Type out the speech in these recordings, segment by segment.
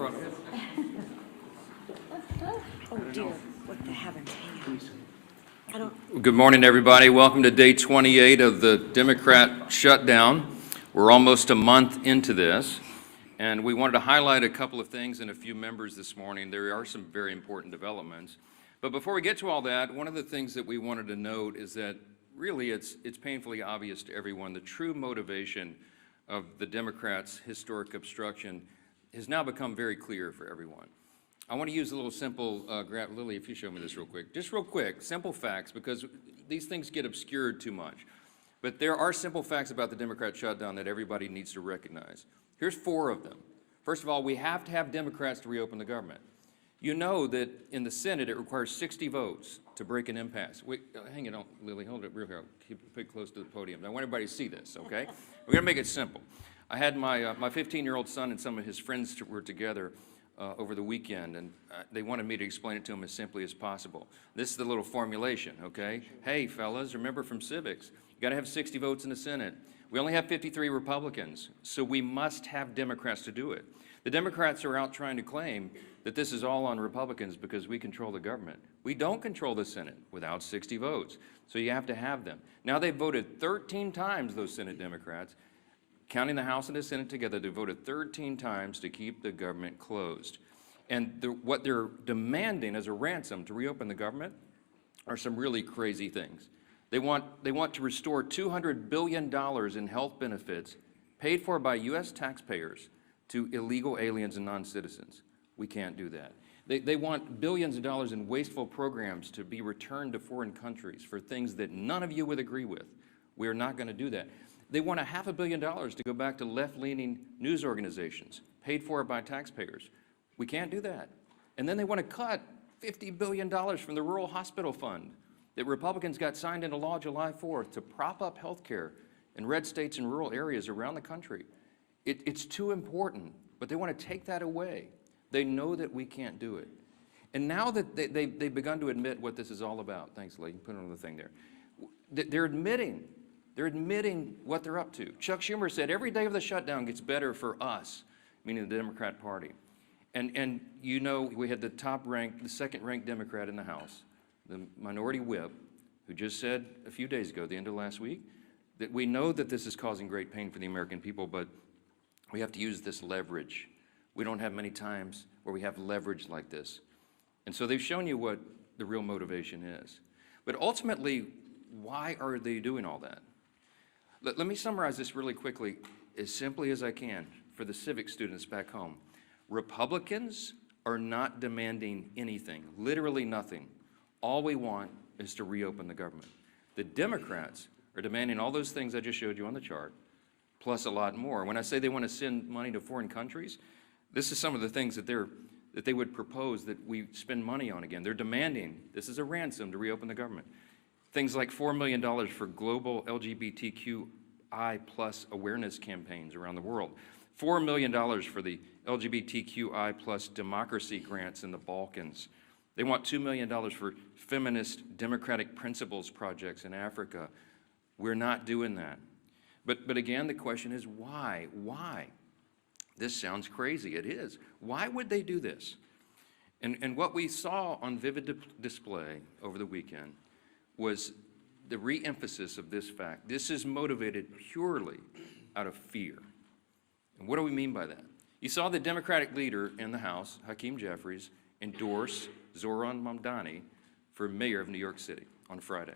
front. Oh dear, what the heavens, hang on. I don't, Good morning, everybody. Welcome to day 28 of the Democrat shutdown. We're almost a month into this, and we wanted to highlight a couple of things and a few members this morning. There are some very important developments. But before we get to all that, one of the things that we wanted to note is that really it's painfully obvious to everyone the true motivation of the Democrats' historic obstruction has now become very clear for everyone. I want to use a little simple, Lily, if you show me this real quick. Just real quick, simple facts, because these things get obscured too much. But there are simple facts about the Democrat shutdown that everybody needs to recognize. Here's 4 of them. First of all, we have to have Democrats to reopen the government. You know that in the Senate it requires 60 votes to break an impasse. Wait, hang it on, Lily, hold it real here. Keep it close to the podium. I want everybody to see this, okay? We're gonna make it simple. I had my 15-year-old son and some of his friends were together over the weekend, and they wanted me to explain it to them as simply as possible. This is the little formulation, okay? Hey, fellas, remember from civics, you gotta have 60 votes in the Senate. We only have 53 Republicans, so we must have Democrats to do it. The Democrats are out trying to claim that this is all on Republicans because we control the government. We don't control the Senate without 60 votes, so you have to have them. Now they've voted 13 times, those Senate Democrats, counting the House and the Senate together, they voted 13 times to keep the government closed. And what they're demanding as a ransom to reopen the government are some really crazy things. They want to restore $200 billion in health benefits paid for by U.S. taxpayers to illegal aliens and non-citizens. We can't do that. They want billions of dollars in wasteful programs to be returned to foreign countries for things that none of you would agree with. We are not going to do that. They want $500 million to go back to left-leaning news organizations, paid for by taxpayers. We can't do that. And then they want to cut $50 billion from the Rural Hospital Fund that Republicans got signed into law July 4th to prop up health care in red states and rural areas around the country. It's too important, but they want to take that away. They know that we can't do it. And now that they've begun to admit what this is all about, thanks, Lee, put on the thing there. They're admitting what they're up to. Chuck Schumer said every day of the shutdown gets better for us, meaning the Democrat Party. And you know, we had the second-ranked Democrat in the House, the minority whip, who just said a few days ago, the end of last week, that we know that this is causing great pain for the American people, but we have to use this leverage. We don't have many times where we have leverage like this. And so they've shown you what the real motivation is. But ultimately, why are they doing all that? Let me summarize this really quickly, as simply as I can, for the civic students back home. Republicans are not demanding anything, literally nothing. All we want is to reopen the government. The Democrats are demanding all those things I just showed you on the chart, plus a lot more. When I say they want to send money to foreign countries, this is some of the things that they would propose that we spend money on again. They're demanding, this is a ransom to reopen the government. Things like $4 million for global LGBTQI+ awareness campaigns around the world. $4 million for the LGBTQI+ democracy grants in the Balkans. They want $2 million for feminist democratic principles projects in Africa. We're not doing that. But again, the question is why? Why? This sounds crazy. It is. Why would they do this? And what we saw on vivid display over the weekend was the re-emphasis of this fact. This is motivated purely out of fear. And what do we mean by that? You saw the Democratic leader in the House, Hakeem Jeffries, endorse Zohran Mamdani for mayor of New York City on Friday.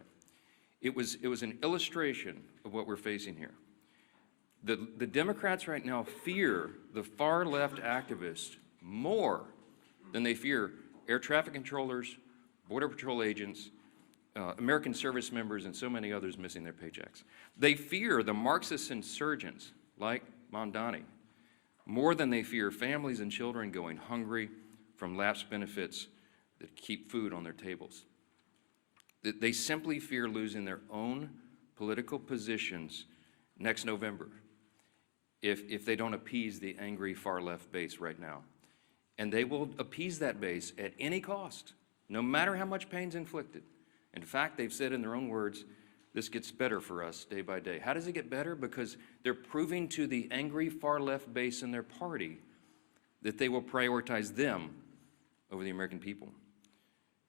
It was an illustration of what we're facing here. The Democrats right now fear the far-left activists more than they fear air traffic controllers, Border Patrol agents, American service members, and so many others missing their paychecks. They fear the Marxist insurgents like Mamdani more than they fear families and children going hungry from lapsed benefits that keep food on their tables. They simply fear losing their own political positions next November if they don't appease the angry far-left base right now. And they will appease that base at any cost, no matter how much pain's inflicted. In fact, they've said in their own words, this gets better for us day by day. How does it get better? Because they're proving to the angry far-left base in their party that they will prioritize them over the American people.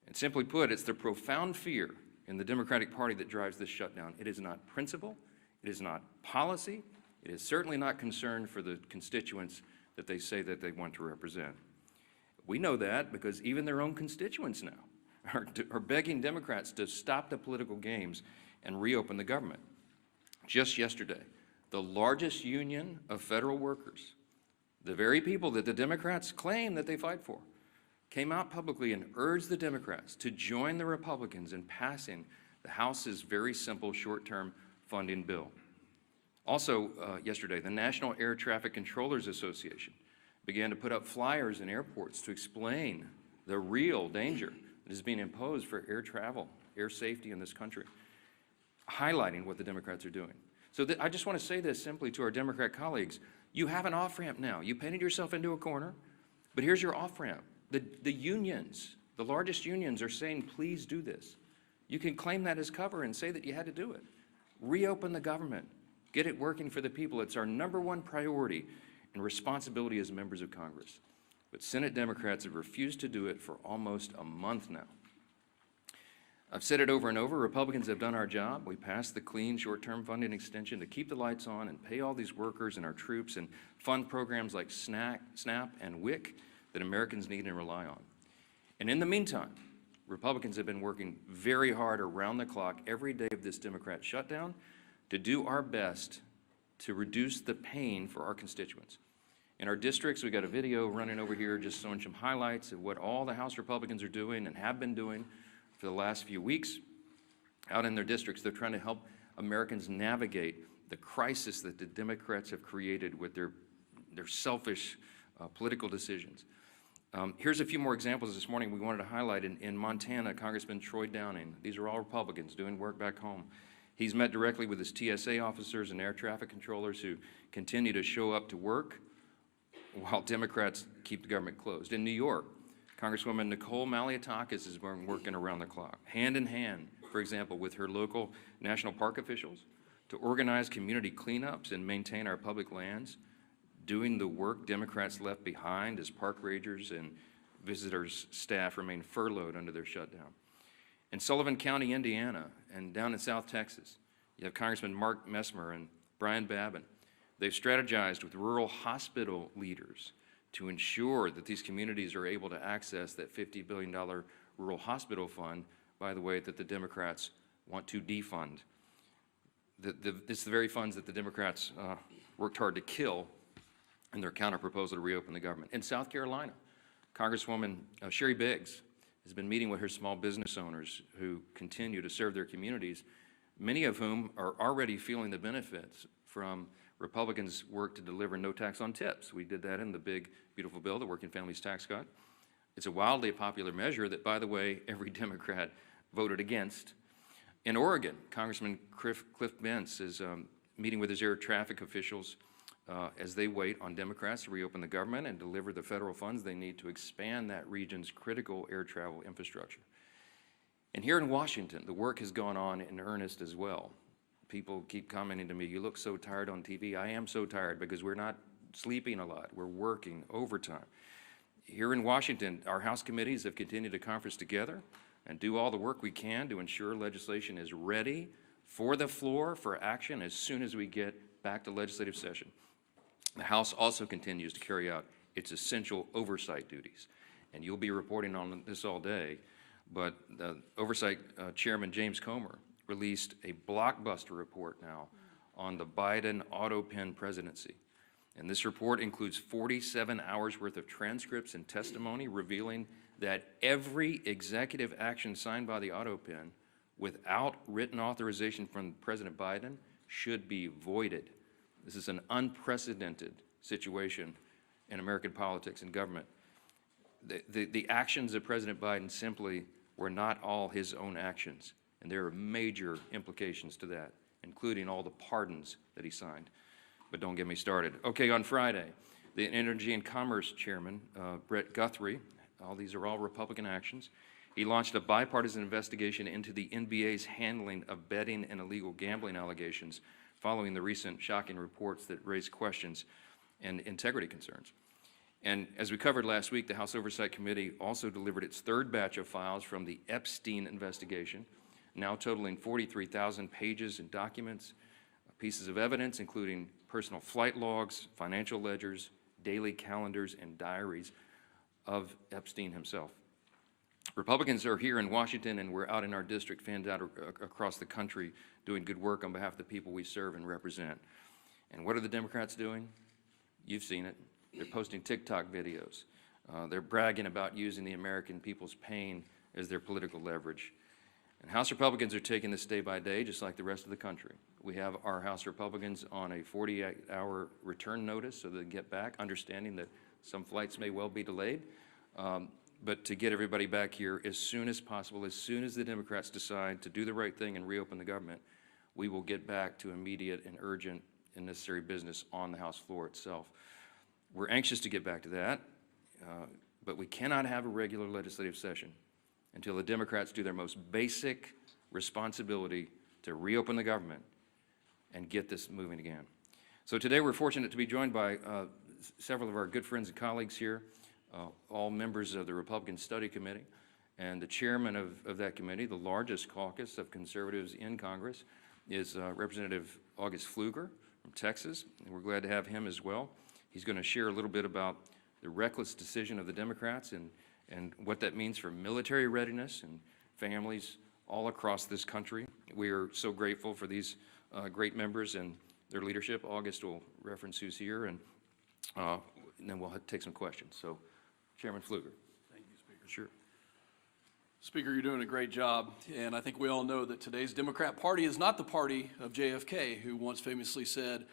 And simply put, it's the profound fear in the Democratic Party that drives this shutdown. It is not principle, it is not policy, it is certainly not concern for the constituents that they say that they want to represent. We know that because even their own constituents now are begging Democrats to stop the political games and reopen the government. Just yesterday, the largest union of federal workers, the very people that the Democrats claim that they fight for, came out publicly and urged the Democrats to join the Republicans in passing the House's very simple short-term funding bill. Also, yesterday, the National Air Traffic Controllers Association began to put up flyers in airports to explain the real danger that is being imposed for air travel, air safety in this country, highlighting what the Democrats are doing. So I just want to say this simply to our Democrat colleagues. You have an off-ramp now. You painted yourself into a corner, but here's your off-ramp. The unions, the largest unions are saying, please do this. You can claim that as cover and say that you had to do it. Reopen the government. Get it working for the people. It's our #1 priority and responsibility as members of Congress. But Senate Democrats have refused to do it for almost a month now. I've said it over and over, Republicans have done our job. We passed the clean short-term funding extension to keep the lights on and pay all these workers and our troops and fund programs like SNAP and WIC that Americans need and rely on. And in the meantime, Republicans have been working very hard around the clock every day of this Democrat shutdown to do our best to reduce the pain for our constituents. In our districts, we got a video running over here just showing some highlights of what all the House Republicans are doing and have been doing for the last few weeks. Out in their districts, they're trying to help Americans navigate the crisis that the Democrats have created with their selfish political decisions. Here's a few more examples this morning we wanted to highlight. In Montana, Congressman Troy Downing, these are all Republicans doing work back home. He's met directly with his TSA officers and air traffic controllers who continue to show up to work while Democrats keep the government closed. In New York, Congresswoman Nicole Maliotakis has been working around the clock, hand in hand, for example, with her local national park officials to organize community cleanups and maintain our public lands, doing the work Democrats left behind as park rangers and visitors' staff remain furloughed under their shutdown. In Sullivan County, Indiana, and down in South Texas, you have Congressman Mark Messmer and Brian Babin. They've strategized with rural hospital leaders to ensure that these communities are able to access that $50 billion rural hospital fund, by the way, that the Democrats want to defund. It's the very funds that the Democrats worked hard to kill in their counterproposal to reopen the government. In South Carolina, Congresswoman Sherry Biggs has been meeting with her small business owners who continue to serve their communities, many of whom are already feeling the benefits from Republicans' work to deliver no tax on tips. We did that in the big, beautiful bill, the Working Families Tax Cut. It's a wildly popular measure that, by the way, every Democrat voted against. In Oregon, Congressman Cliff Bentz is meeting with his air traffic officials as they wait on Democrats to reopen the government and deliver the federal funds they need to expand that region's critical air travel infrastructure. And here in Washington, the work has gone on in earnest as well. People keep commenting to me, you look so tired on TV. I am so tired because we're not sleeping a lot. We're working overtime. Here in Washington, our House committees have continued to conference together and do all the work we can to ensure legislation is ready for the floor for action as soon as we get back to legislative session. The House also continues to carry out its essential oversight duties. And you'll be reporting on this all day, but the Oversight Chairman James Comer released a blockbuster report now on the Biden auto pen presidency. And this report includes 47 hours worth of transcripts and testimony revealing that every executive action signed by the auto pen without written authorization from President Biden should be voided. This is an unprecedented situation in American politics and government. The actions of President Biden simply were not all his own actions, and there are major implications to that, including all the pardons that he signed. But don't get me started. Okay, on Friday, the Energy and Commerce Chairman, Brett Guthrie, these are all Republican actions, he launched a bipartisan investigation into the NBA's handling of betting and illegal gambling allegations following the recent shocking reports that raised questions and integrity concerns. And as we covered last week, the House Oversight Committee also delivered its third batch of files from the Epstein investigation, now totaling 43,000 pages and documents, pieces of evidence, including personal flight logs, financial ledgers, daily calendars, and diaries of Epstein himself. Republicans are here in Washington, and we're out in our district, fanned out across the country, doing good work on behalf of the people we serve and represent. And what are the Democrats doing? You've seen it. They're posting TikTok videos. They're bragging about using the American people's pain as their political leverage. And House Republicans are taking this day by day, just like the rest of the country. We have our House Republicans on a 48-hour return notice so they can get back, understanding that some flights may well be delayed. But to get everybody back here as soon as possible, as soon as the Democrats decide to do the right thing and reopen the government, we will get back to immediate and urgent and necessary business on the House floor itself. We're anxious to get back to that, but we cannot have a regular legislative session until the Democrats do their most basic responsibility to reopen the government and get this moving again. So today we're fortunate to be joined by several of our good friends and colleagues here, all members of the Republican Study Committee, and the chairman of that committee, the largest caucus of conservatives in Congress, is Representative August Pfluger from Texas, and we're glad to have him as well. He's going to share a little bit about the reckless decision of the Democrats and what that means for military readiness and families all across this country. We are so grateful for these great members and their leadership. August will reference who's here, and then we'll take some questions. So, Chairman Pfluger. Thank you, Speaker. Sure. Speaker, you're doing a great job, and I think we all know that today's Democrat Party is not the party of JFK, who once famously said,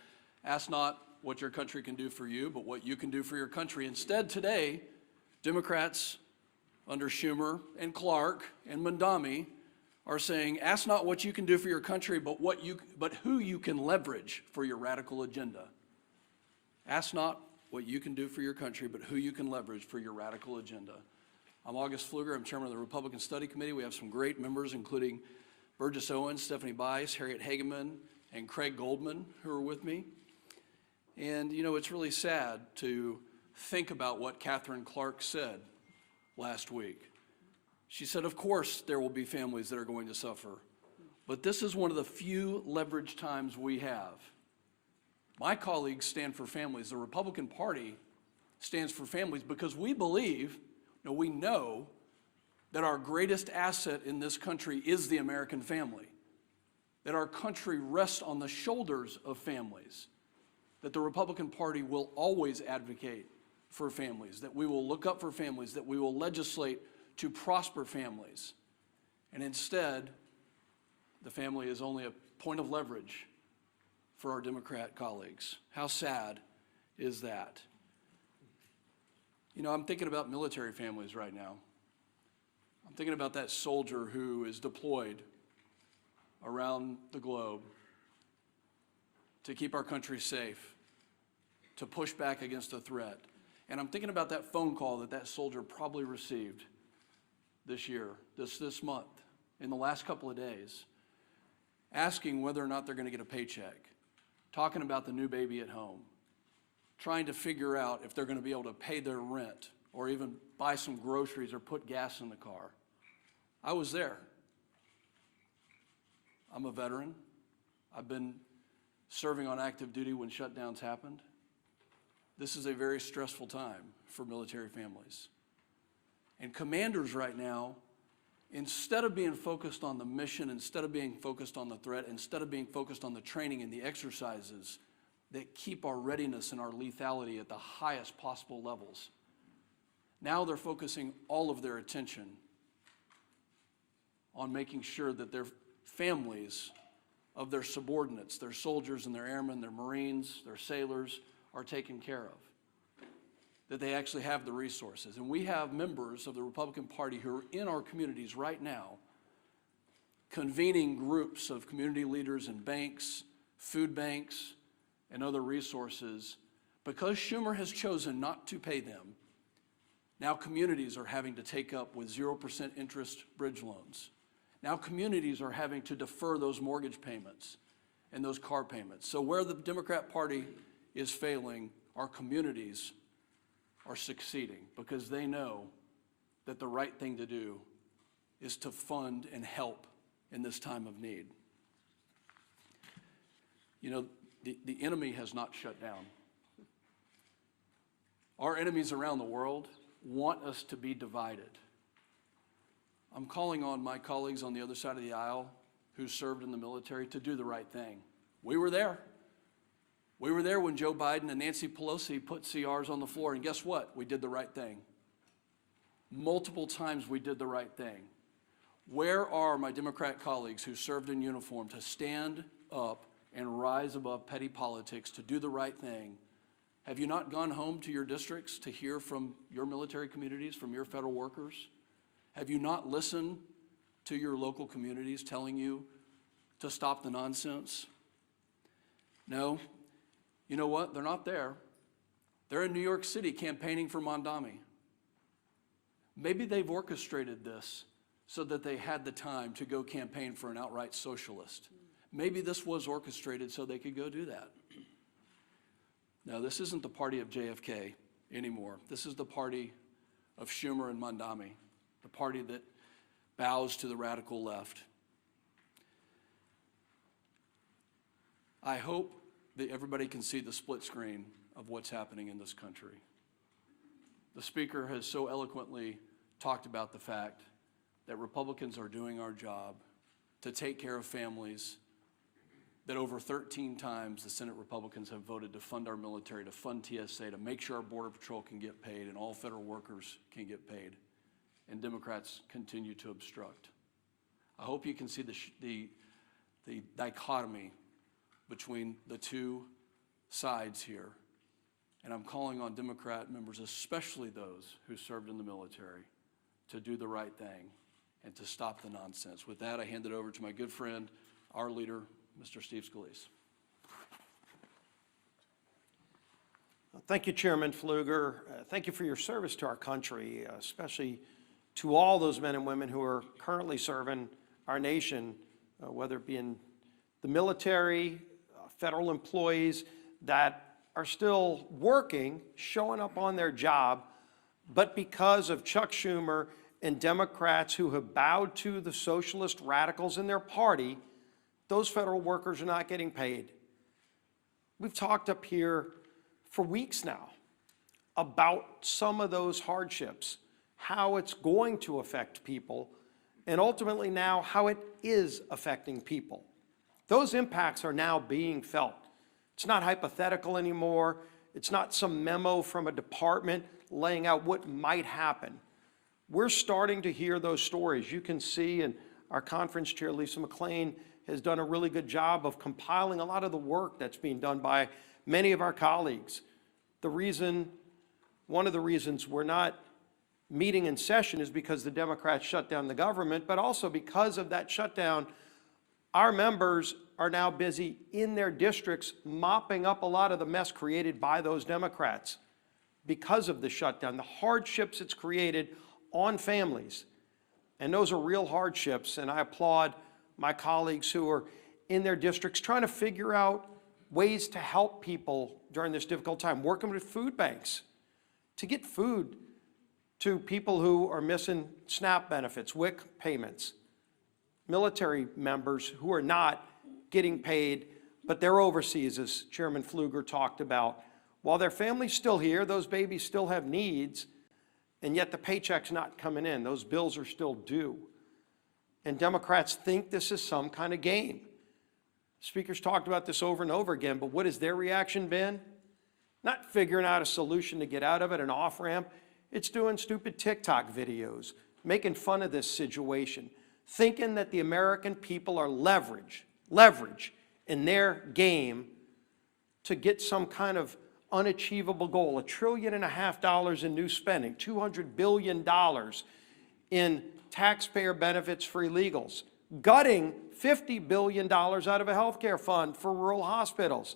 "Ask not what your country can do for you, but what you can do for your country." Instead, today, Democrats under Schumer and Clark and Mandami are saying, "Ask not what you can do for your country, but who you can leverage for your radical agenda." Ask not what you can do for your country, but who you can leverage for your radical agenda. I'm August Pfluger. I'm chairman of the Republican Study Committee. We have some great members, including Burgess Owens, Stephanie Bice, Harriet Hageman, and Craig Goldman, who are with me. And, you know, it's really sad to think about what Catherine Clark said last week. She said, of course, there will be families that are going to suffer, but this is one of the few leverage times we have. My colleagues stand for families. The Republican Party stands for families because we believe, we know that our greatest asset in this country is the American family, that our country rests on the shoulders of families, that the Republican Party will always advocate for families, that we will look up for families, that we will legislate to prosper families. And instead, the family is only a point of leverage for our Democrat colleagues. How sad is that? You know, I'm thinking about military families right now. I'm thinking about that soldier who is deployed around the globe to keep our country safe, to push back against a threat. And I'm thinking about that phone call that soldier probably received this year, this month, in the last couple of days, asking whether or not they're going to get a paycheck, talking about the new baby at home, trying to figure out if they're going to be able to pay their rent or even buy some groceries or put gas in the car. I was there. I'm a veteran. I've been serving on active duty when shutdowns happened. This is a very stressful time for military families. And commanders right now, instead of being focused on the mission, instead of being focused on the threat, instead of being focused on the training and the exercises that keep our readiness and our lethality at the highest possible levels, now they're focusing all of their attention on making sure that their families of their subordinates, their soldiers and their airmen, their Marines, their sailors, are taken care of, that they actually have the resources. And we have members of the Republican Party who are in our communities right now convening groups of community leaders and banks, food banks, and other resources. Because Schumer has chosen not to pay them, now communities are having to take up with 0% interest bridge loans. Now communities are having to defer those mortgage payments and those car payments. So where the Democrat Party is failing, our communities are succeeding because they know that the right thing to do is to fund and help in this time of need. You know, the enemy has not shut down. Our enemies around the world want us to be divided. I'm calling on my colleagues on the other side of the aisle who served in the military to do the right thing. We were there. We were there when Joe Biden and Nancy Pelosi put CRs on the floor, and guess what? We did the right thing. Multiple times we did the right thing. Where are my Democrat colleagues who served in uniform to stand up and rise above petty politics, to do the right thing? Have you not gone home to your districts to hear from your military communities, from your federal workers? Have you not listened to your local communities telling you to stop the nonsense? No. You know what? They're not there. They're in New York City campaigning for Mondami. Maybe they've orchestrated this so that they had the time to go campaign for an outright socialist. Maybe this was orchestrated so they could go do that. No, this isn't the party of JFK anymore. This is the party of Schumer and Mondami, the party that bows to the radical left. I hope that everybody can see the split screen of what's happening in this country. The speaker has so eloquently talked about the fact that Republicans are doing our job to take care of families, that over 13 times the Senate Republicans have voted to fund our military, to fund TSA, to make sure our Border Patrol can get paid and all federal workers can get paid, and Democrats continue to obstruct. I hope you can see the dichotomy between the two sides here. And I'm calling on Democrat members, especially those who served in the military, to do the right thing and to stop the nonsense. With that, I hand it over to my good friend, our leader, Mr. Steve Scalise. Thank you, Chairman Pfluger. Thank you for your service to our country, especially to all those men and women who are currently serving our nation, whether it be in the military, federal employees that are still working, showing up on their job, but because of Chuck Schumer and Democrats who have bowed to the socialist radicals in their party, those federal workers are not getting paid. We've talked up here for weeks now about some of those hardships, how it's going to affect people, and ultimately now how it is affecting people. Those impacts are now being felt. It's not hypothetical anymore. It's not some memo from a department laying out what might happen. We're starting to hear those stories. You can see, and our conference chair, Lisa McClain, has done a really good job of compiling a lot of the work that's being done by many of our colleagues. One of the reasons we're not meeting in session is because the Democrats shut down the government, but also because of that shutdown, our members are now busy in their districts mopping up a lot of the mess created by those Democrats because of the shutdown, the hardships it's created on families. And those are real hardships, and I applaud my colleagues who are in their districts trying to figure out ways to help people during this difficult time, working with food banks to get food to people who are missing SNAP benefits, WIC payments, military members who are not getting paid, but they're overseas, as Chairman Pfluger talked about. While their family's still here, those babies still have needs, and yet the paycheck's not coming in. Those bills are still due. And Democrats think this is some kind of game. Speakers talked about this over and over again, but what has their reaction been? Not figuring out a solution to get out of it, an off-ramp. It's doing stupid TikTok videos, making fun of this situation, thinking that the American people are leverage in their game to get some kind of unachievable goal, $1.5 trillion in new spending, $200 billion in taxpayer benefits for illegals, gutting $50 billion out of a healthcare fund for rural hospitals.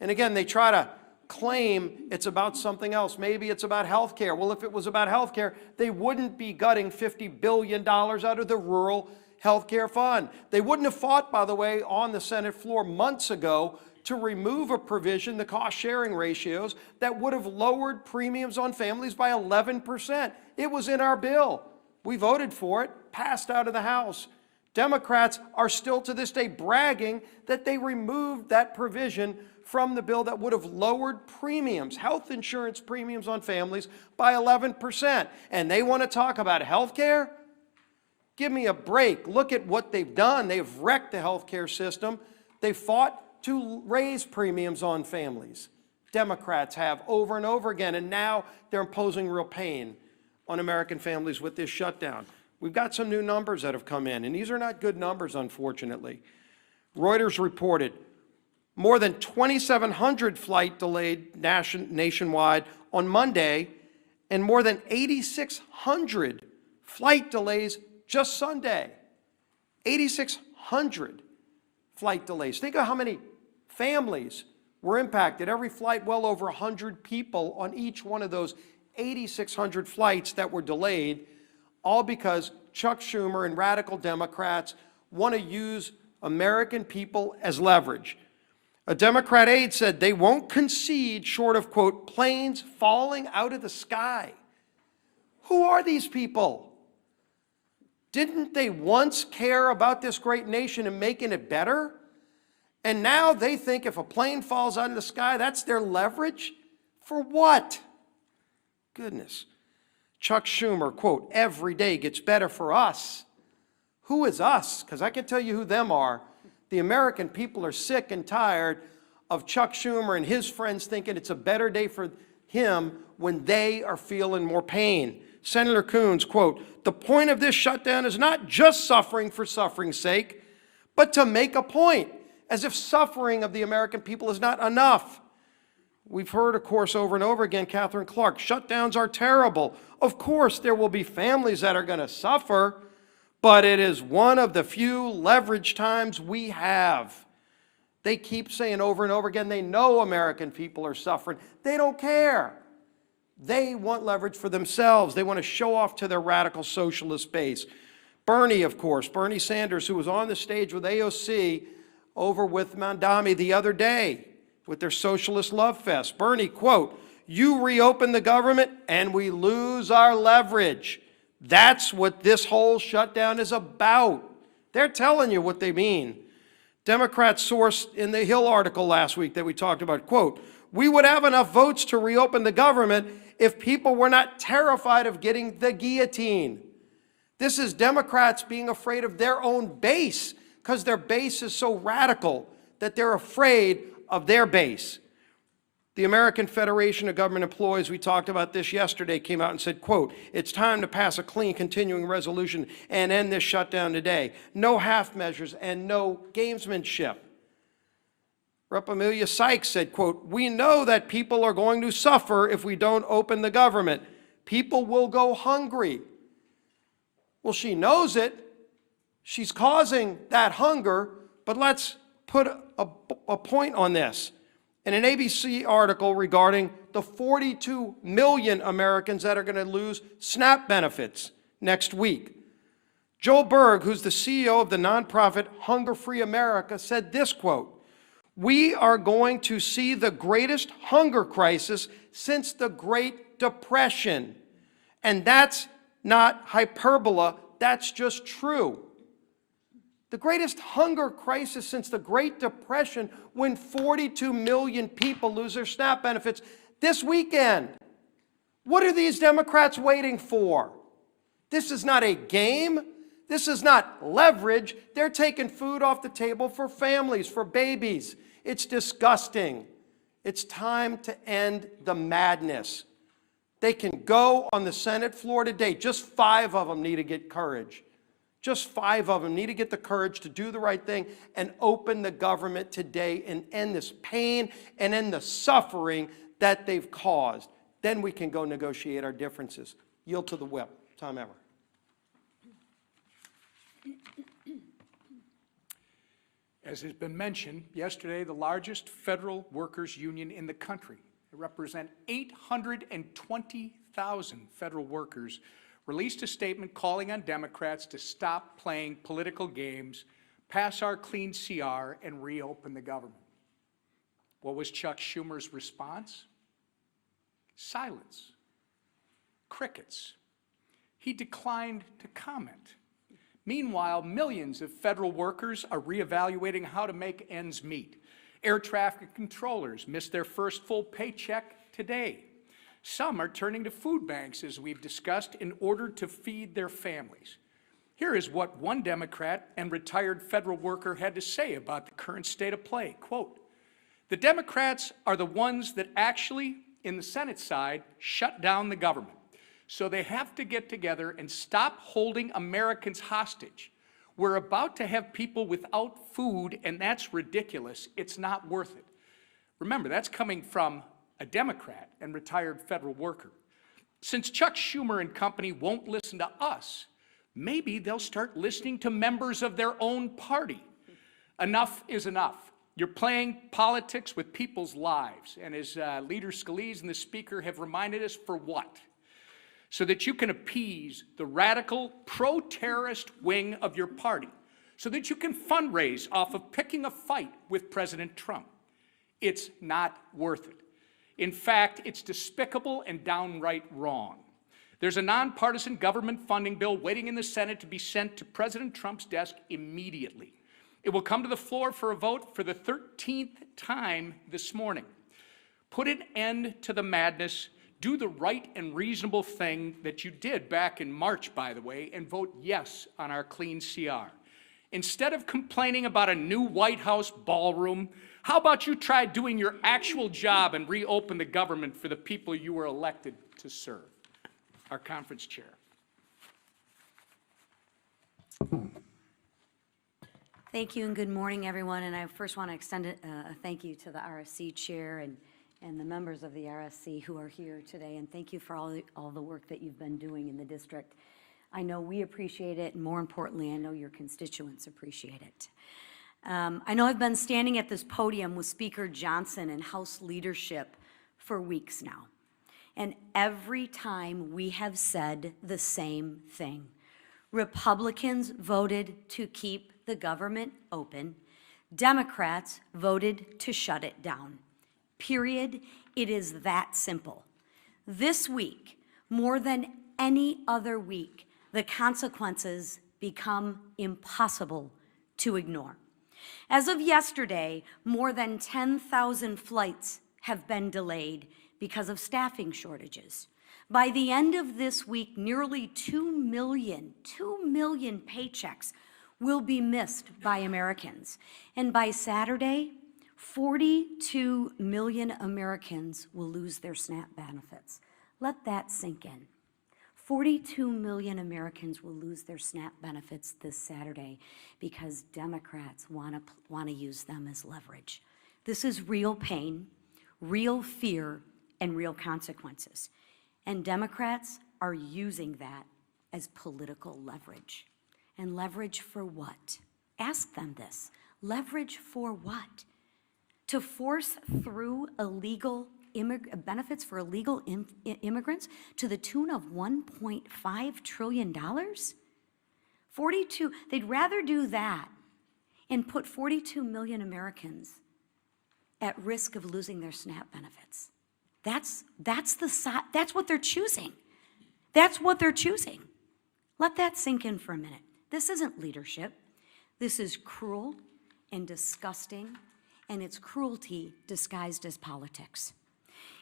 And again, they try to claim it's about something else. Maybe it's about healthcare. Well, if it was about healthcare, they wouldn't be gutting $50 billion out of the rural healthcare fund. They wouldn't have fought, by the way, on the Senate floor months ago to remove a provision, the cost-sharing ratios, that would have lowered premiums on families by 11%. It was in our bill. We voted for it, passed out of the House. Democrats are still to this day bragging that they removed that provision from the bill that would have lowered premiums, health insurance premiums on families by 11%. And they want to talk about health care? Give me a break. Look at what they've done. They've wrecked the health care system. They fought to raise premiums on families. Democrats have over and over again, and now they're imposing real pain on American families with this shutdown. We've got some new numbers that have come in, and these are not good numbers, unfortunately. Reuters reported more than 2,700 flight delayed nationwide on Monday, and more than 8,600 flight delays just Sunday. 8,600 flight delays. Think of how many families were impacted. Every flight, well over 100 people on each one of those 8,600 flights that were delayed, all because Chuck Schumer and radical Democrats want to use American people as leverage. A Democrat aide said they won't concede short of, quote, planes falling out of the sky. Who are these people? Didn't they once care about this great nation and making it better? And now they think if a plane falls out of the sky, that's their leverage? For what? Goodness. Chuck Schumer, quote, every day gets better for us. Who is us? Because I can tell you who them are. The American people are sick and tired of Chuck Schumer and his friends thinking it's a better day for him when they are feeling more pain. Senator Coons, quote, the point of this shutdown is not just suffering for suffering's sake, but to make a point, as if suffering of the American people is not enough. We've heard, of course, over and over again, Catherine Clark, shutdowns are terrible. Of course, there will be families that are going to suffer, but it is one of the few leverage times we have. They keep saying over and over again, they know American people are suffering. They don't care. They want leverage for themselves. They want to show off to their radical socialist base. Bernie, of course, Bernie Sanders, who was on the stage with AOC over with Mandami the other day with their socialist love fest. Bernie, quote, you reopen the government and we lose our leverage. That's what this whole shutdown is about. They're telling you what they mean. Democrat source in the Hill article last week that we talked about, quote, we would have enough votes to reopen the government if people were not terrified of getting the guillotine. This is Democrats being afraid of their own base because their base is so radical that they're afraid of their base. The American Federation of Government Employees, we talked about this yesterday, came out and said, quote, it's time to pass a clean continuing resolution and end this shutdown today. No half measures and no gamesmanship. Rep. Amelia Sykes said, quote, we know that people are going to suffer if we don't open the government. People will go hungry. Well, she knows it. She's causing that hunger, but let's put a point on this. In an ABC article regarding the 42 million Americans that are going to lose SNAP benefits next week, Joel Berg, who's the CEO of the nonprofit Hunger Free America, said this, quote, we are going to see the greatest hunger crisis since the Great Depression. And that's not hyperbole, that's just true. The greatest hunger crisis since the Great Depression, when 42 million people lose their SNAP benefits this weekend. What are these Democrats waiting for? This is not a game. This is not leverage. They're taking food off the table for families, for babies. It's disgusting. It's time to end the madness. They can go on the Senate floor today. Just 5 of them need to get courage. Just 5 of them need to get the courage to do the right thing and open the government today and end this pain and end the suffering that they've caused. Then we can go negotiate our differences. Yield to the whip. Tom Emmer. As has been mentioned, yesterday the largest federal workers union in the country, they represent 820,000 federal workers, released a statement calling on Democrats to stop playing political games, pass our clean CR, and reopen the government. What was Chuck Schumer's response? Silence. Crickets. He declined to comment. Meanwhile, millions of federal workers are reevaluating how to make ends meet. Air traffic controllers missed their first full paycheck today. Some are turning to food banks, as we've discussed, in order to feed their families. Here is what one Democrat and retired federal worker had to say about the current state of play. Quote, "The Democrats are the ones that actually, in the Senate side, shut down the government. So they have to get together and stop holding Americans hostage. We're about to have people without food, and that's ridiculous. It's not worth it." Remember, that's coming from a Democrat and retired federal worker. Since Chuck Schumer and company won't listen to us, maybe they'll start listening to members of their own party. Enough is enough. You're playing politics with people's lives, and as Leader Scalise and the Speaker have reminded us, for what? So that you can appease the radical pro-terrorist wing of your party, so that you can fundraise off of picking a fight with President Trump. It's not worth it. In fact, it's despicable and downright wrong. There's a nonpartisan government funding bill waiting in the Senate to be sent to President Trump's desk immediately. It will come to the floor for a vote for the 13th time this morning. Put an end to the madness. Do the right and reasonable thing that you did back in March, by the way, and vote yes on our clean CR. Instead of complaining about a new White House ballroom, how about you try doing your actual job and reopen the government for the people you were elected to serve? Our conference chair. Thank you and good morning, everyone. And I first want to extend a thank you to the RSC chair and the members of the RSC who are here today. And thank you for all the work that you've been doing in the district. I know we appreciate it, and more importantly, I know your constituents appreciate it. I know I've been standing at this podium with Speaker Johnson and House leadership for weeks now. And every time we have said the same thing. Republicans voted to keep the government open. Democrats voted to shut it down. Period. It is that simple. This week, more than any other week, the consequences become impossible to ignore. As of yesterday, more than 10,000 flights have been delayed because of staffing shortages. By the end of this week, nearly 2 million paychecks will be missed by Americans. And by Saturday, 42 million Americans will lose their SNAP benefits. Let that sink in. 42 million Americans will lose their SNAP benefits this Saturday because Democrats want to use them as leverage. This is real pain, real fear, and real consequences. And Democrats are using that as political leverage. And leverage for what? Ask them this. Leverage for what? To force through illegal benefits for illegal immigrants to the tune of $1.5 trillion? They'd rather do that and put 42 million Americans at risk of losing their SNAP benefits. That's what they're choosing. That's what they're choosing. Let that sink in for a minute. This isn't leadership. This is cruel and disgusting, and it's cruelty disguised as politics.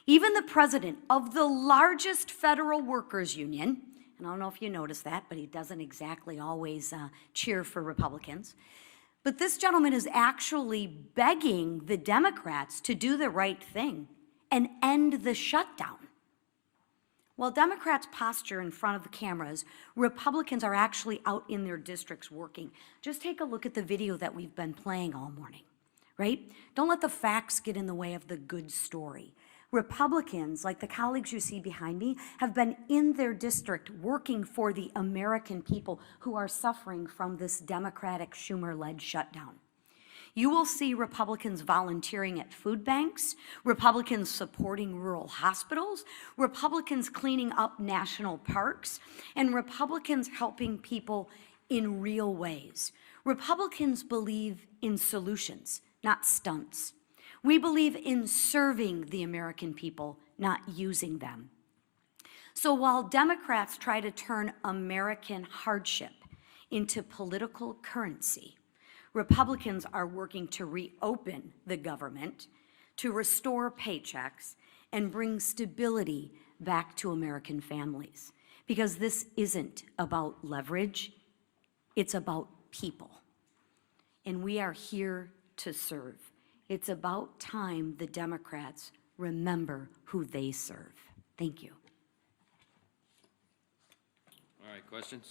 Even the president of the largest federal workers union, and I don't know if you noticed that, but he doesn't exactly always cheer for Republicans, but this gentleman is actually begging the Democrats to do the right thing and end the shutdown. While Democrats posture in front of the cameras, Republicans are actually out in their districts working. Just take a look at the video that we've been playing all morning, right? Don't let the facts get in the way of the good story. Republicans, like the colleagues you see behind me, have been in their district working for the American people who are suffering from this Democratic Schumer-led shutdown. You will see Republicans volunteering at food banks, Republicans supporting rural hospitals, Republicans cleaning up national parks, and Republicans helping people in real ways. Republicans believe in solutions, not stunts. We believe in serving the American people, not using them. So while Democrats try to turn American hardship into political currency, Republicans are working to reopen the government, to restore paychecks, and bring stability back to American families. Because this isn't about leverage, it's about people. And we are here to serve. It's about time the Democrats remember who they serve. Thank you. All right, questions?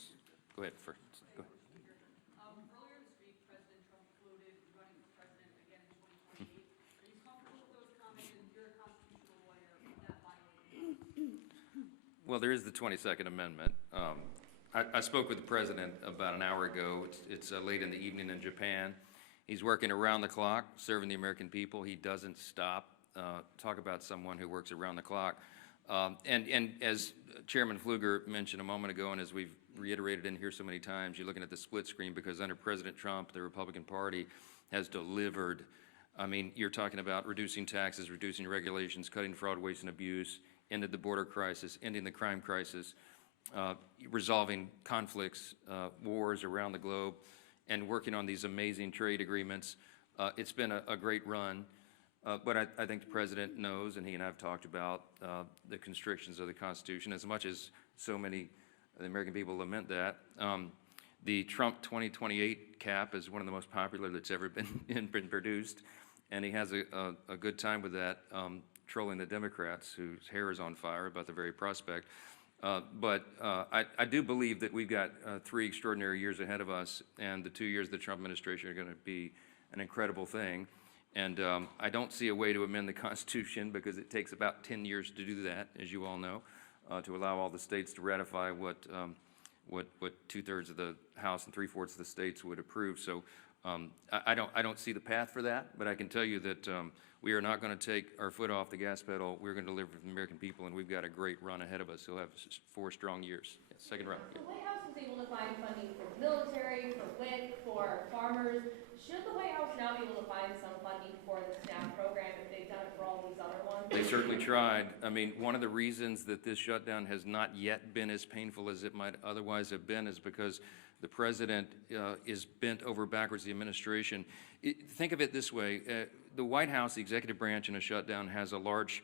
Go ahead first. Go ahead. Earlier this week, President Trump floated running for president again in 2028. Are you comfortable with those comments, and you're a constitutional lawyer, would that violate? Well, there is the 22nd Amendment. I spoke with the president about an hour ago. It's late in the evening in Japan. He's working around the clock, serving the American people. He doesn't stop. Talk about someone who works around the clock. And as Chairman Pfluger mentioned a moment ago, and as we've reiterated in here so many times, you're looking at the split screen because under President Trump, the Republican Party has delivered. I mean, you're talking about reducing taxes, reducing regulations, cutting fraud, waste, and abuse, ended the border crisis, ending the crime crisis, resolving conflicts, wars around the globe, and working on these amazing trade agreements. It's been a great run. But I think the president knows, and he and I have talked about the constrictions of the Constitution, as much as so many of the American people lament that. The Trump 2028 cap is one of the most popular that's ever been produced, and he has a good time with that, trolling the Democrats, whose hair is on fire about the very prospect. But I do believe that we've got 3 extraordinary years ahead of us, and the 2 years of the Trump administration are going to be an incredible thing. And I don't see a way to amend the Constitution because it takes about 10 years to do that, as you all know, to allow all the states to ratify what 2/3 of the House and 3/4 of the states would approve. So I don't see the path for that, but I can tell you that we are not going to take our foot off the gas pedal. We're going to deliver for the American people, and we've got a great run ahead of us. He'll have 4 strong years. Yes, second round. The White House was able to find funding for the military, for WIC, for farmers. Should the White House now be able to find some funding for the SNAP program if they've done it for all these other ones? They certainly tried. I mean, one of the reasons that this shutdown has not yet been as painful as it might otherwise have been is because the president is bent over backwards, the administration. Think of it this way. The White House, the executive branch in a shutdown, has a large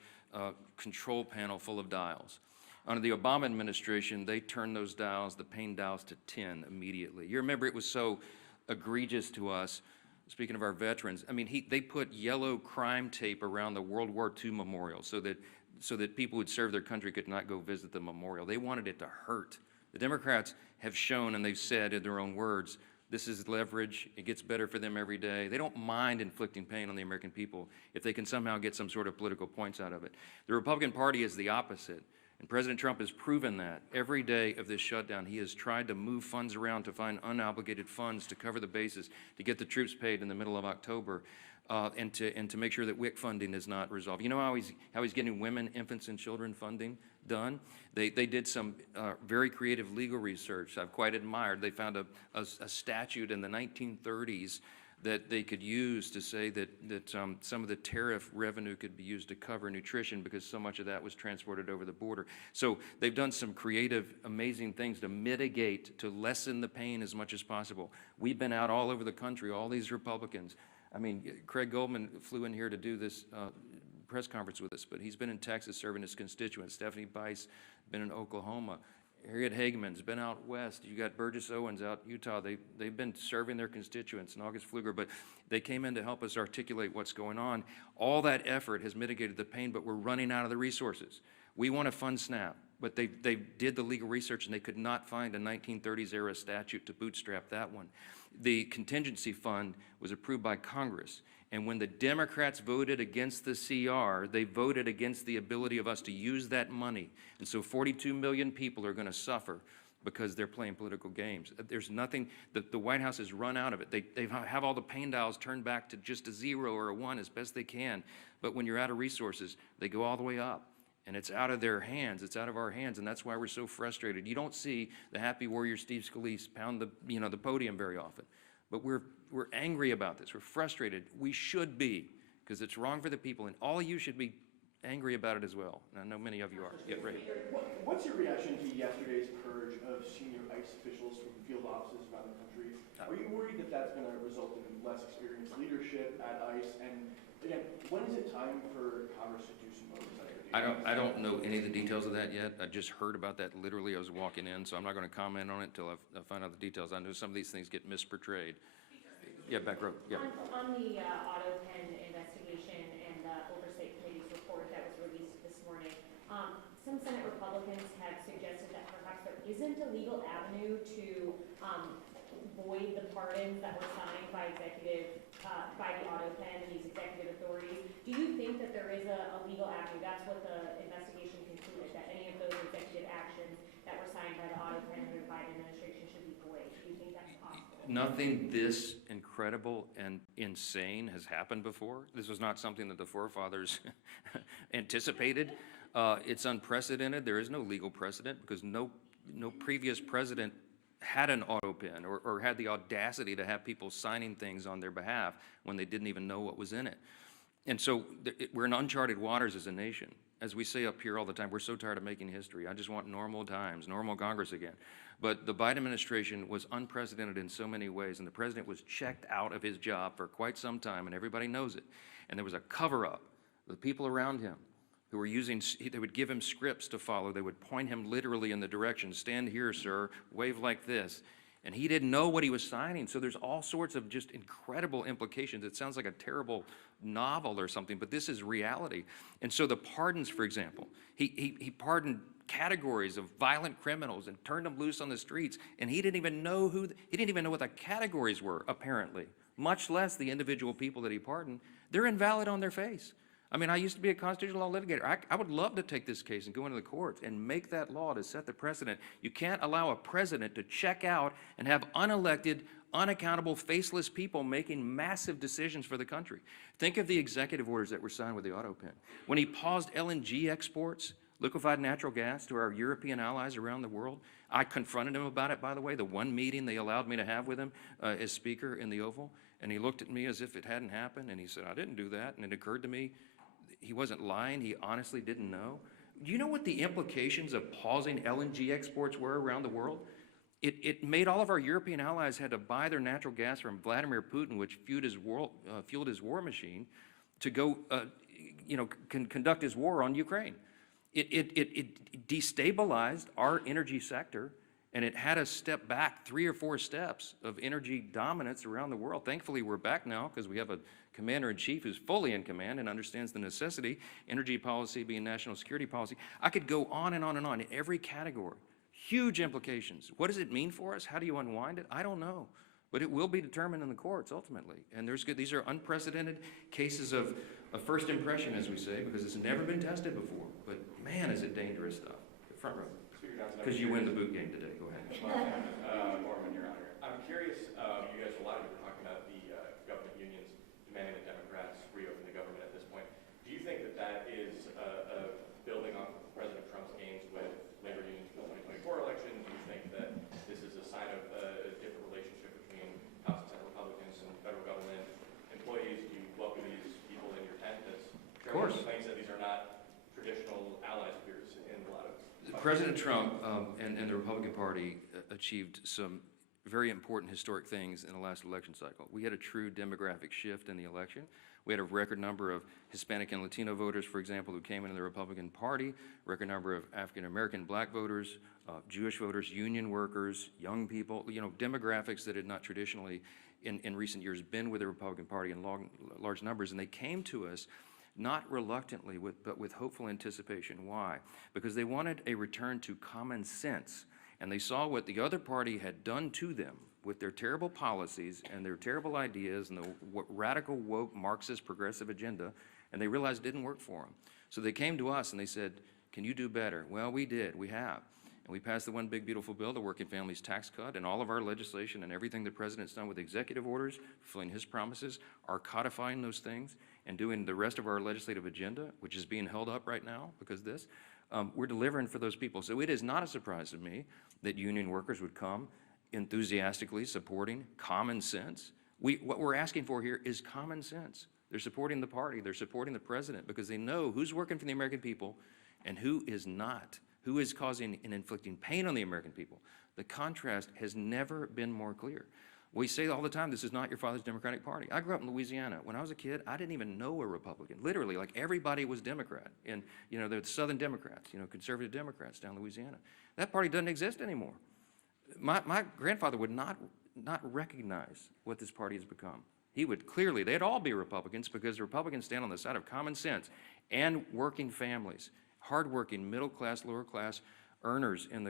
control panel full of dials. Under the Obama administration, they turned those dials, the pain dials, to 10 immediately. You remember it was so egregious to us. Speaking of our veterans, I mean, they put yellow crime tape around the World War II memorial so that people who would serve their country could not go visit the memorial. They wanted it to hurt. The Democrats have shown, and they've said in their own words, this is leverage. It gets better for them every day. They don't mind inflicting pain on the American people if they can somehow get some sort of political points out of it. The Republican Party is the opposite. And President Trump has proven that. Every day of this shutdown, he has tried to move funds around to find unobligated funds to cover the bases, to get the troops paid in the middle of October, and to make sure that WIC funding is not resolved. You know how he's getting women, infants, and children funding done? They did some very creative legal research I've quite admired. They found a statute in the 1930s that they could use to say that some of the tariff revenue could be used to cover nutrition because so much of that was transported over the border. So they've done some creative, amazing things to mitigate, to lessen the pain as much as possible. We've been out all over the country, all these Republicans. I mean, Craig Goldman flew in here to do this press conference with us, but he's been in Texas serving his constituents. Stephanie Bice been in Oklahoma. Harriet Hageman's been out west. You got Burgess Owens out in Utah. They've been serving their constituents, and August Pfluger, but they came in to help us articulate what's going on. All that effort has mitigated the pain, but we're running out of the resources. We want to fund SNAP, but they did the legal research, and they could not find a 1930s era statute to bootstrap that one. The contingency fund was approved by Congress. And when the Democrats voted against the CR, they voted against the ability of us to use that money. And so 42 million people are going to suffer because they're playing political games. There's nothing, the White House has run out of it. They have all the pain dials turned back to just a 0 or a 1 as best they can. But when you're out of resources, they go all the way up. And it's out of their hands, it's out of our hands, and that's why we're so frustrated. You don't see the happy warrior Steve Scalise pound the podium very often. But we're angry about this, we're frustrated. We should be, because because it's wrong for the people, and all of you should be angry about it as well. And I know many of you are. Yeah, Ray. What's your reaction to yesterday's purge of senior ICE officials from field offices around the country? Are you worried that that's going to result in less experienced leadership at ICE? And again, when is it time for Congress to do some oversight? I don't know any of the details of that yet. I just heard about that literally. I was walking in, so I'm not going to comment on it until I find out the details. I know some of these things get misportrayed. Yeah, back row. Yeah. On the auto pen investigation and the Oversight Committee's report that was released this morning, some Senate Republicans have suggested that perhaps there isn't a legal avenue to void the pardons that were signed by by the auto pen and these executive authorities. Do you think that there is a legal avenue? That's what the investigation concluded, that any of those executive actions that were signed by the auto pen under the Biden administration should be void. Do you think that's possible? Nothing this incredible and insane has happened before. This was not something that the forefathers anticipated. It's unprecedented. There is no legal precedent because no previous president had an auto pen or had the audacity to have people signing things on their behalf when they didn't even know what was in it. And so we're in uncharted waters as a nation. As we say up here all the time, we're so tired of making history. I just want normal times, normal Congress again. But the Biden administration was unprecedented in so many ways, and the president was checked out of his job for quite some time, and everybody knows it. And there was a cover-up. The people around him who were they would give him scripts to follow. They would point him literally in the direction, stand here, sir, wave like this. And he didn't know what he was signing. So there's all sorts of just incredible implications. It sounds like a terrible novel or something, but this is reality. And so the pardons, for example, he pardoned categories of violent criminals and turned them loose on the streets. And he didn't even know what the categories were, apparently, much less the individual people that he pardoned. They're invalid on their face. I mean, I used to be a constitutional law litigator. I would love to take this case and go into the courts and make that law to set the precedent. You can't allow a president to check out and have unelected, unaccountable, faceless people making massive decisions for the country. Think of the executive orders that were signed with the auto pen. When he paused LNG exports, liquefied natural gas, to our European allies around the world, I confronted him about it, by the way, the one meeting they allowed me to have with him as Speaker in the Oval. And he looked at me as if it hadn't happened, and he said, I didn't do that. And it occurred to me, he wasn't lying. He honestly didn't know. Do you know what the implications of pausing LNG exports were around the world? It made all of our European allies had to buy their natural gas from Vladimir Putin, which fueled his war machine, to go, conduct his war on Ukraine. It destabilized our energy sector, and it had us step back 3 or 4 steps of energy dominance around the world. Thankfully, we're back now because we have a commander-in-chief who's fully in command and understands the necessity, energy policy being national security policy. I could go on and on and on in every category. Huge implications. What does it mean for us? How do you unwind it? I don't know. But it will be determined in the courts ultimately. And these are unprecedented cases of first impression, as we say, because it's never been tested before. But man, is it dangerous stuff. Front row. Because you win the boot game today. Go ahead. Norman, Your Honor. I'm curious, you guys, a lot of you were talking about the government unions demanding that Democrats reopen the government at this point. Do you think that is building on President Trump's gains with labor unions for the 2024 election? Do you think that this is a sign of a different relationship between House and Senate Republicans and federal government employees? Do you welcome these people in your tent? Of course. Claims that these are not traditional allies of yours in a lot of. President Trump and the Republican Party achieved some very important historic things in the last election cycle. We had a true demographic shift in the election. We had a record number of Hispanic and Latino voters, for example, who came into the Republican Party, record number of African-American black voters, Jewish voters, union workers, young people, demographics that had not traditionally in recent years been with the Republican Party in large numbers. And they came to us not reluctantly, but with hopeful anticipation. Why? Because they wanted a return to common sense. And they saw what the other party had done to them with their terrible policies and their terrible ideas and the radical, woke, Marxist, progressive agenda, and they realized it didn't work for them. So they came to us and they said, can you do better? Well, we did. We have. And we passed the one big beautiful bill, the Working Families Tax Cut, and all of our legislation and everything the president's done with executive orders, fulfilling his promises, are codifying those things and doing the rest of our legislative agenda, which is being held up right now because of this. We're delivering for those people. So it is not a surprise to me that union workers would come enthusiastically supporting common sense What we're asking for here is common sense. They're supporting the party, they're supporting the president because they know who's working for the American people and who is not, who is causing and inflicting pain on the American people. The contrast has never been more clear. We say all the time, this is not your father's Democratic Party. I grew up in Louisiana. When I was a kid, I didn't even know a Republican. Literally, like everybody was Democrat. And, you know, the Southern Democrats, you know, conservative Democrats down in Louisiana. That party doesn't exist anymore. My grandfather would not recognize what this party has become. He would clearly, they'd all be Republicans because the Republicans stand on the side of common sense and working families, hardworking, middle class, lower class earners in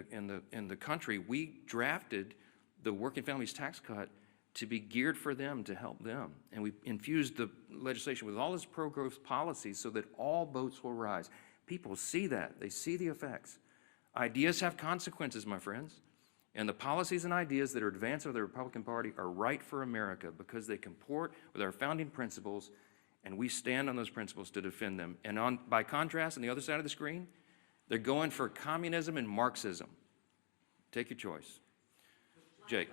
the country. We drafted the working families tax cut to be geared for them, to help them. And we infused the legislation with all this pro-growth policies so that all boats will rise. People see that. They see the effects. Ideas have consequences, my friends. And the policies and ideas that are advanced by the Republican Party are right for America because they comport with our founding principles, and we stand on those principles to defend them. And by contrast, on the other side of the screen, they're going for communism and Marxism. Take your choice. Jake.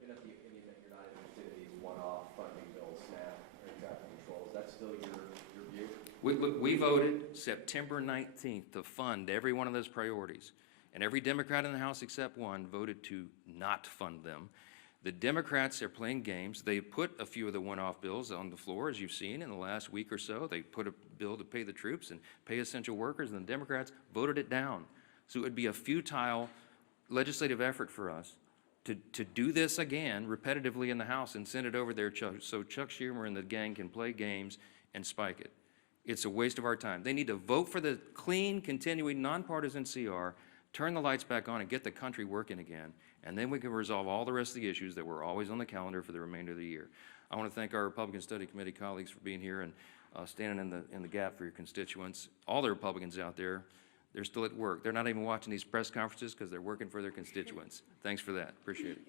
Been of the opinion that you're not interested in these one-off funding bills, SNAP, air traffic control. Is that still your view? We voted September 19th to fund every one of those priorities. And every Democrat in the House except one voted to not fund them. The Democrats are playing games. They put a few of the one-off bills on the floor, as you've seen in the last week or so. They put a bill to pay the troops and pay essential workers, and the Democrats voted it down. So it would be a futile legislative effort for us to do this again repetitively in the House and send it over there so Chuck Schumer and the gang can play games and spike it. It's a waste of our time. They need to vote for the clean, continuing, nonpartisan CR, turn the lights back on and get the country working again, and then we can resolve all the rest of the issues that were always on the calendar for the remainder of the year. I want to thank our Republican Study Committee colleagues for being here and standing in the gap for your constituents. All the Republicans out there, they're still at work. They're not even watching these press conferences because they're working for their constituents. Thanks for that. Appreciate it.